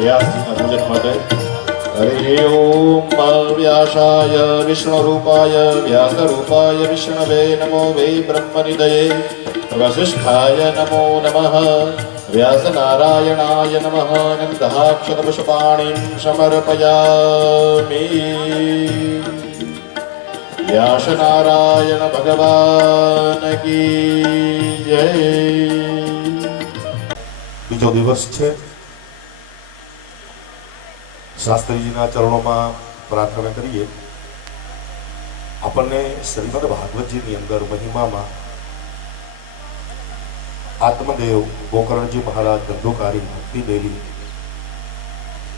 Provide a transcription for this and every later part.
વ્યાસજીના પૂજન માટે હરે ઓમ વ્યાસાય વિષ્ણુરૂપાય વ્યાસરૂપાય વિષ્ણવે નમો વૈ બ્રહ્મનિદયે વસિષ્ઠાય નમો નમઃ વ્યાસનારાયણાય નમઃ નંદાક્ષરપુષ્પાણીં સમર્પયામિ વ્યાસનારાયણ ભગવાન કી જય બીજો દિવસ છે શાસ્ત્રીજીના ચરણોમાં પ્રાર્થના કરીએ. આપણને શ્રીમદ ભાગવતજીની અંદર મહિમામાં આત્મદેવ ગોકર્ણજી મહારાજ ધંધોકારી ભક્તિ દેવી.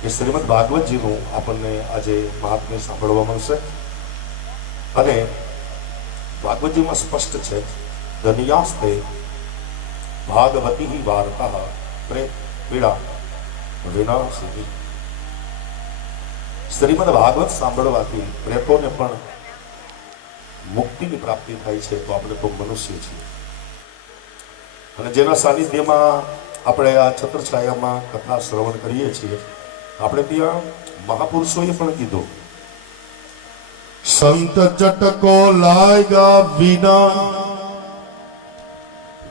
એ શ્રીમદ ભાગવતજીનું આપણને આજે મહાત્મ્ય સાંભળવા મળશે. અને ભાગવતજીમાં સ્પષ્ટ છે, ધન્યાસ્તે ભાગવતી વાર્તા પ્રેત પીડા વિનાશિની. શ્રીમદ ભાગવત સાંભળવાથી પ્રેતોને પણ મુક્તિની પ્રાપ્તિ થાય છે તો આપણે તો મનુષ્ય છીએ. અને જેના સાનિધ્યમાં આપણે આ છત્રછાયામાં કથા શ્રવણ કરીએ છીએ, આપણે ત્યાં મહાપુરુષોએ પણ કીધું. સંત ચટકો લાયગા વિના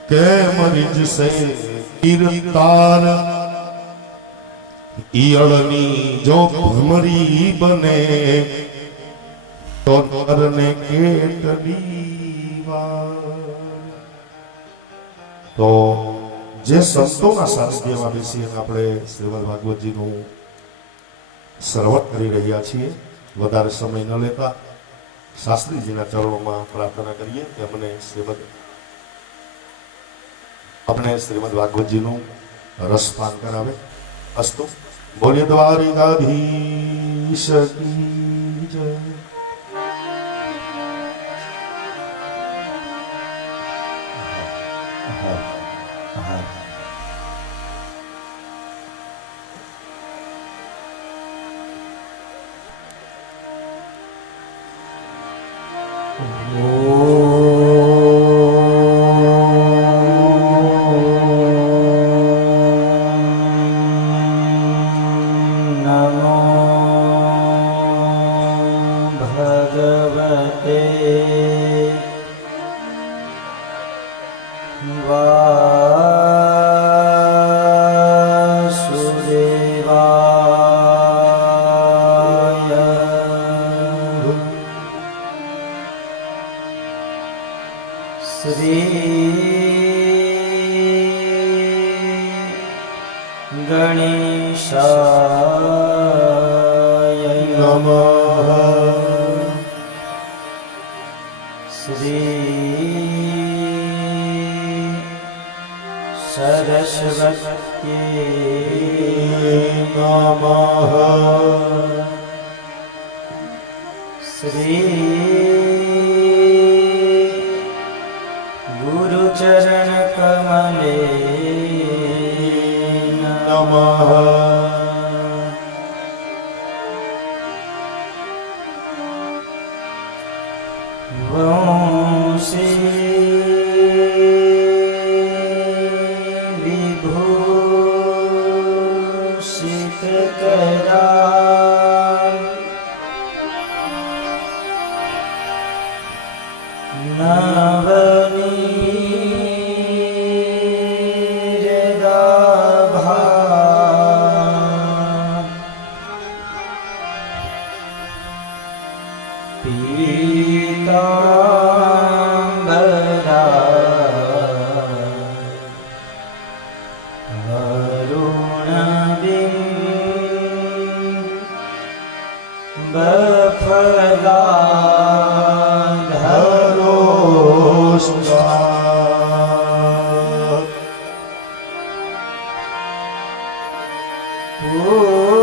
કેમ રીજશે કીર્તાન? ઈયળની જો ભમરી બને, તો નરને કેટલી તો જે સંતોના સાનિધ્યમાં બેસી અને આપણે શ્રીમદ ભાગવતજીનું શ્રવણ કરી રહ્યા છીએ, વધારે સમય ન લેતા શાસ્ત્રીજીના ચરણોમાં પ્રાર્થના કરીએ કે અમને શ્રીમદ આપણે શ્રીમદ ભાગવતજીનું રસપાન કરાવે. અસ્તુ બોલ્ય દ્વારિકાધીશ જય Shiva. Bom, Senhor. Ooh.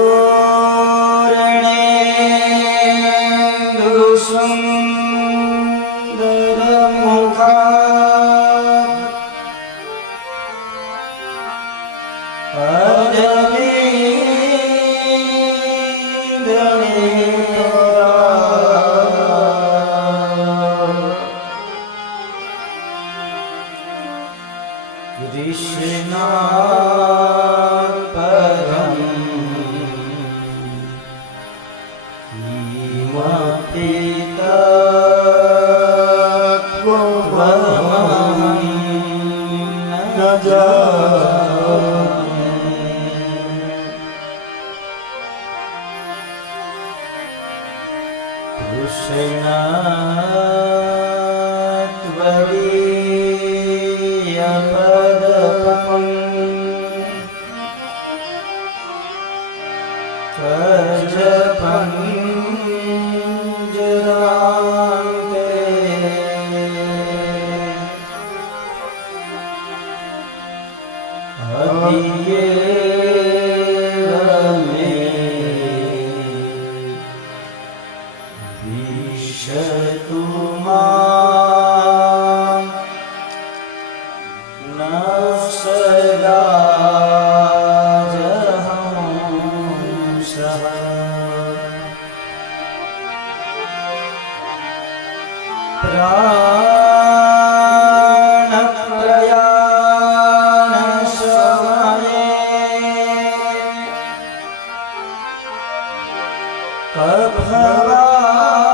કફવાત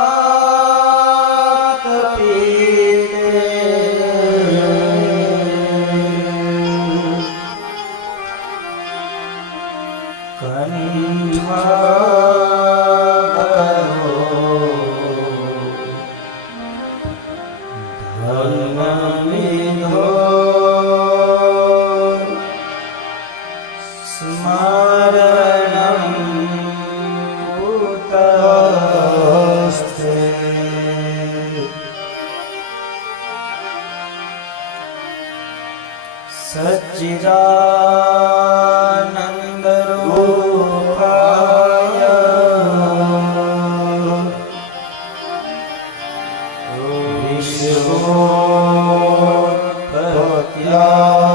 啊。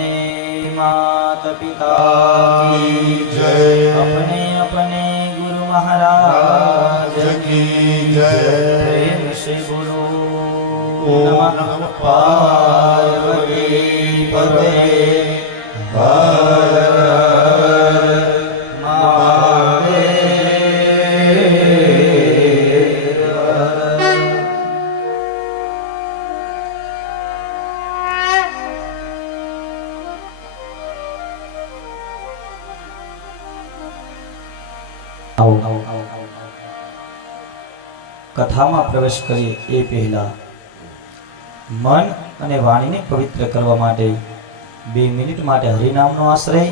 अपने अपने माता पिता की जय। अपने अपने गुरु महाराज की जय प्रेम से बोलो ओम नमः नमः पार्वती पते हर हर પ્રવેશ કરીએ એ પહેલા. મન અને વાણીને પવિત્ર કરવા માટે બે મિનિટ માટે હરિનામનો આશ્રય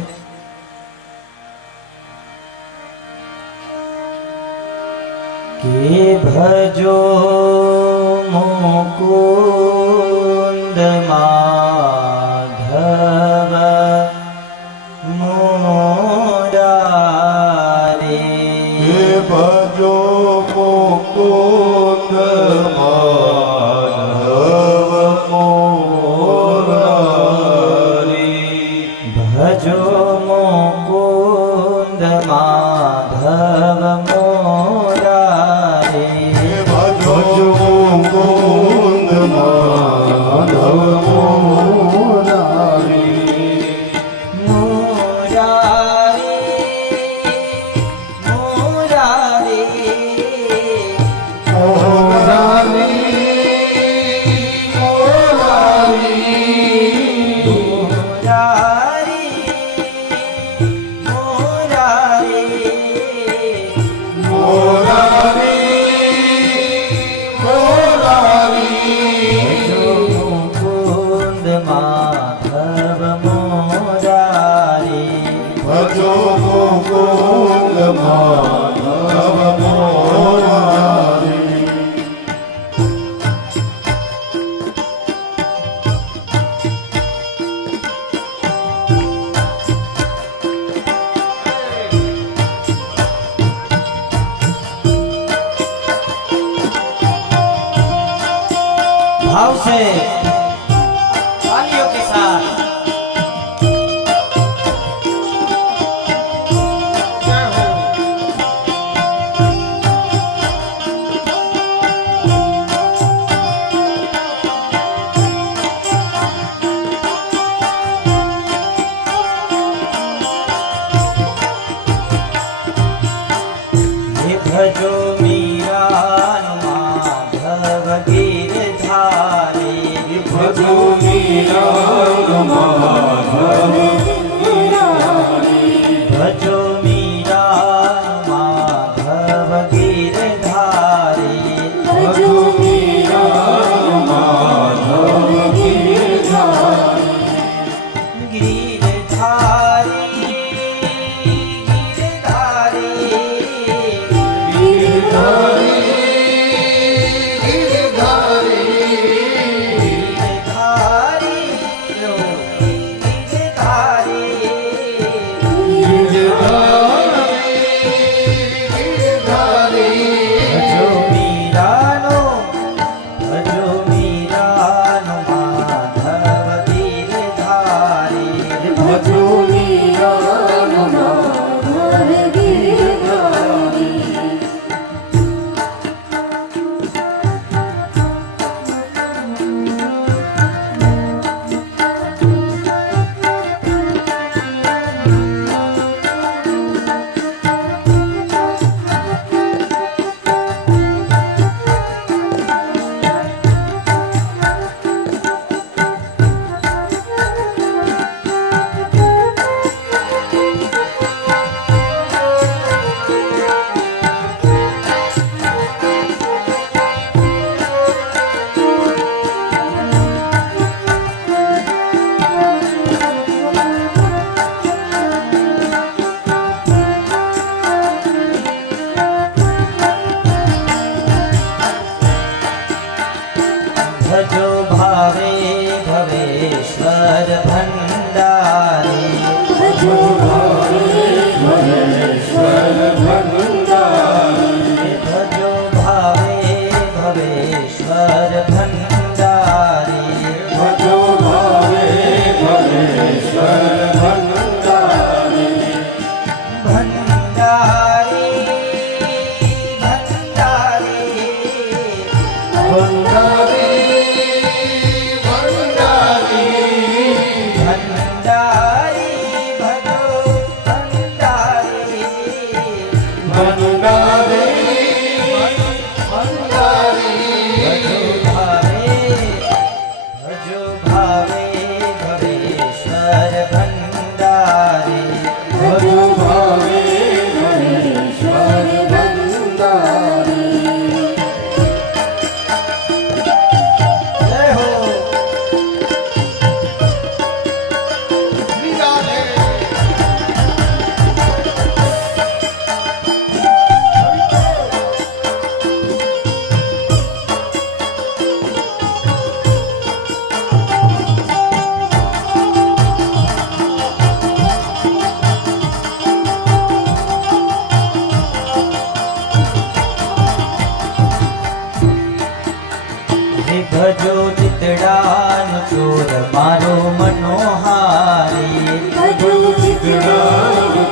કે ભજો alma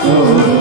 Oh.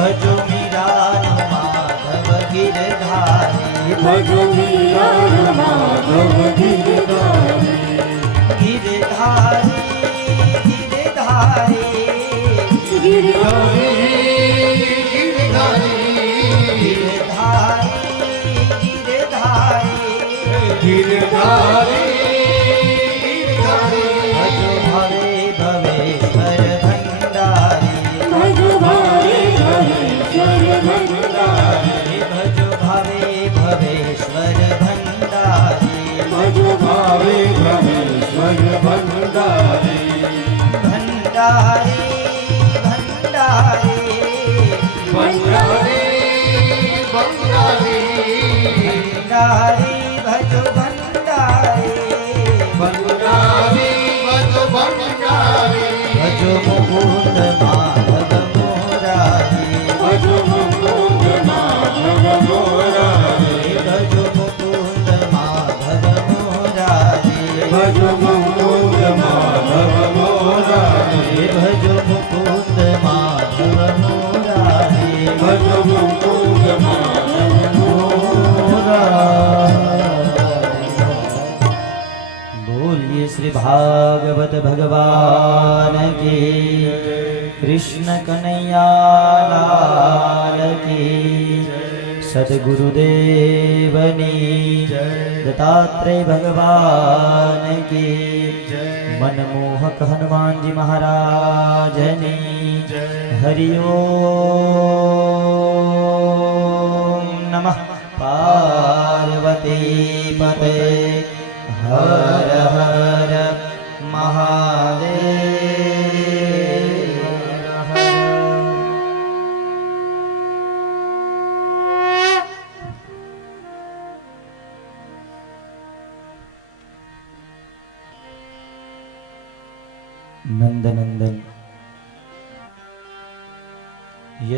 ભજો મીરાન માધવ ગિરધારી ભજો મીરાન માધવ ગિરધારી ગિરધારી ગિરધારી गिरधारी गिरधारी બોલીએ શ્રી ભાગવત ભગવાન કે કૃષ્ણ કનૈયાલાલ કે સદગુરુદેવની દત્તાત્રેય ભગવાન કે મનમોહક હનુમાનજી મહારાજની હરિયો નમઃ પાર્વતી પતે હર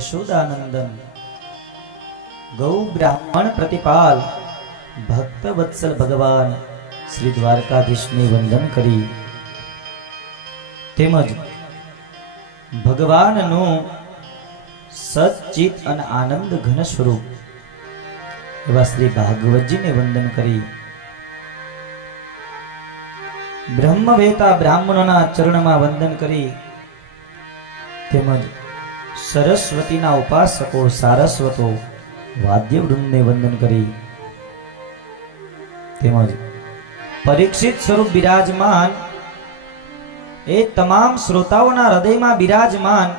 યશોદાનંદન ગૌ બ્રાહ્મણ પ્રતિપાલ ભક્ત વત્સલ ભગવાન શ્રી દ્વારકાધીશને વંદન કરી તેમજ ભગવાનનું સચિત અને આનંદ ઘન સ્વરૂપ એવા શ્રી ભાગવતજીને વંદન કરી બ્રહ્મવેતા બ્રાહ્મણોના ચરણમાં વંદન કરી તેમજ સરસ્વતીના ઉપાસકો સારસ્વતો વાદ્યવૃંદને વંદન કરી. તેમજ પરીક્ષિત સ્વરૂપ બિરાજમાન, એ તમામ શ્રોતાઓના હૃદયમાં બિરાજમાન,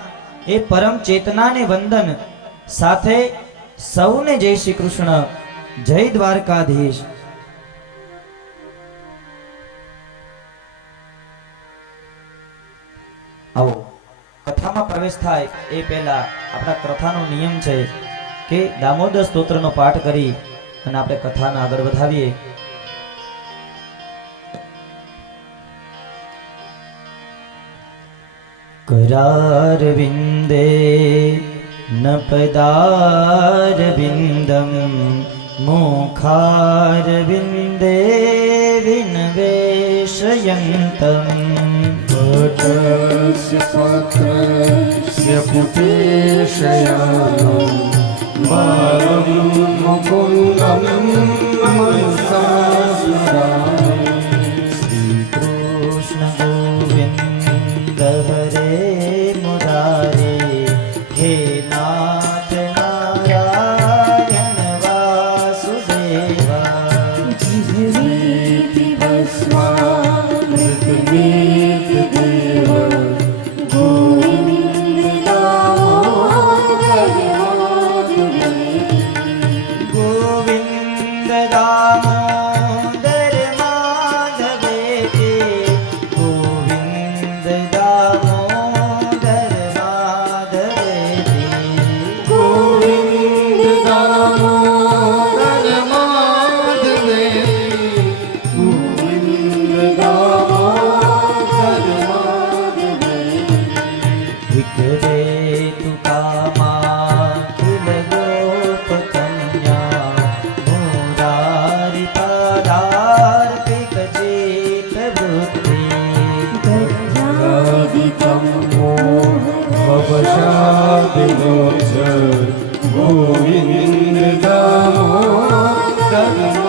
એ પરમ ચેતનાને વંદન સાથે સૌને જય શ્રી કૃષ્ણ, જય દ્વારકાધીશ. કથામાં પ્રવેશ થાય એ પહેલા આપણા કથાનો નિયમ છે કે દામોદર સ્તોત્રનો પાઠ કરી અને આપણે કથાને આગળ વધાવીએ. કરાર વિંદે ન પદાર વિંદમ વિનવેશયંતમ. भटस्य पत्रस्य पुपेशया बालं मुकुन्दम् Govindin da mo tadam.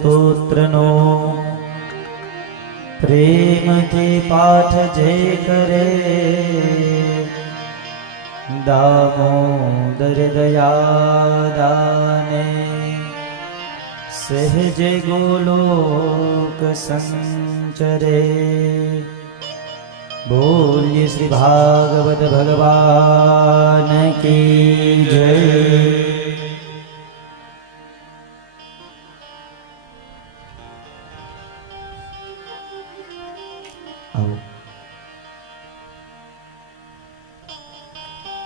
સ્તોત્રનો પ્રેમથી પાઠ જે કરે દામોદર દયાદાને સહજ ગોલોક સંચરે બોલ્ય શ્રી ભાગવત ભગવાન કી જય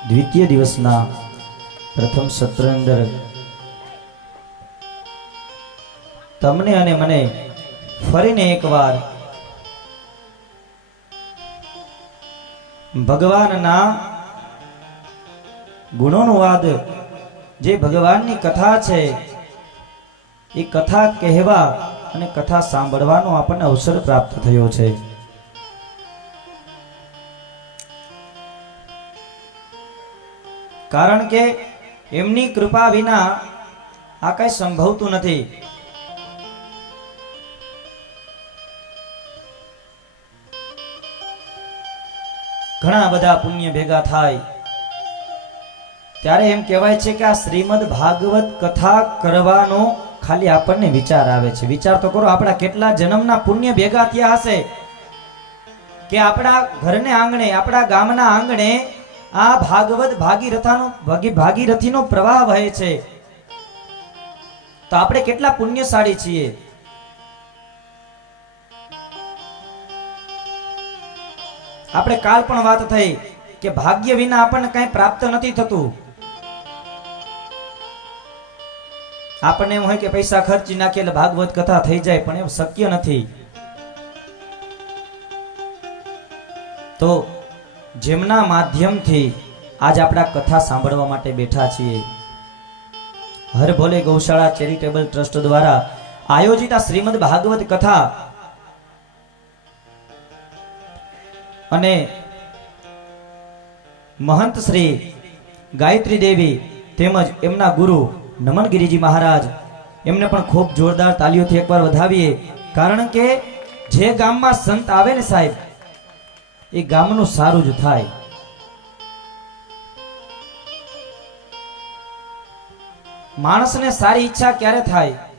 દ્વિતીય દિવસના પ્રથમ સત્ર અંદર તમને અને મને ફરીને એકવાર ભગવાનના ગુણોનું વાદ, જે ભગવાનની કથા છે, એ કથા કહેવા અને કથા સાંભળવાનો આપણને અવસર પ્રાપ્ત થયો છે. કારણ કે એમની કૃપા વિના આ કઈ સંભવતું નથી. ઘણા બધા પુણ્ય ભેગા થાય. ત્યારે એમ કહેવાય છે કે આ શ્રીમદ ભાગવત કથા કરવાનો ખાલી આપણને વિચાર આવે છે. વિચાર તો કરો, આપણા કેટલા જન્મના પુણ્ય ભેગા થયા હશે? કે આપણા ઘરને આંગણે, આપણા ગામના આંગણે આ ભાગવત ભાગીરથાનો ભાગી ભાગીરથીનો પ્રવાહ વહે છે. તો આપણે કેટલા પુણ્યશાળી છીએ? આપણે કાલ પણ વાત થઈ કે ભાગ્ય વિના આપણને કંઈ પ્રાપ્ત નથી થતું. આપણને એમ હોય કે પૈસા ખર્ચી નાખીએ એટલે ભાગવત કથા થઈ જાય, પણ એમ શક્ય નથી. તો જેમના માધ્યમથી આજ આપણા કથા સાંભળવા માટે બેઠા છીએ. હર ભોલે ગૌશાળા ચેરિટેબલ ટ્રસ્ટ દ્વારા આયોજિત આ શ્રીમદ ભાગવત કથા. અને મહંત શ્રી ગાયત્રી દેવી તેમજ એમના ગુરુ નમનગીરીજી મહારાજ એમને પણ ખૂબ જોરદાર તાલીઓથી એકવાર વધાવીએ. કારણ કે જે ગામમાં સંત આવે ને સાહેબ એ ગામનું સારું જ થાય. માણસને સારી ઈચ્છા ક્યારે થાય?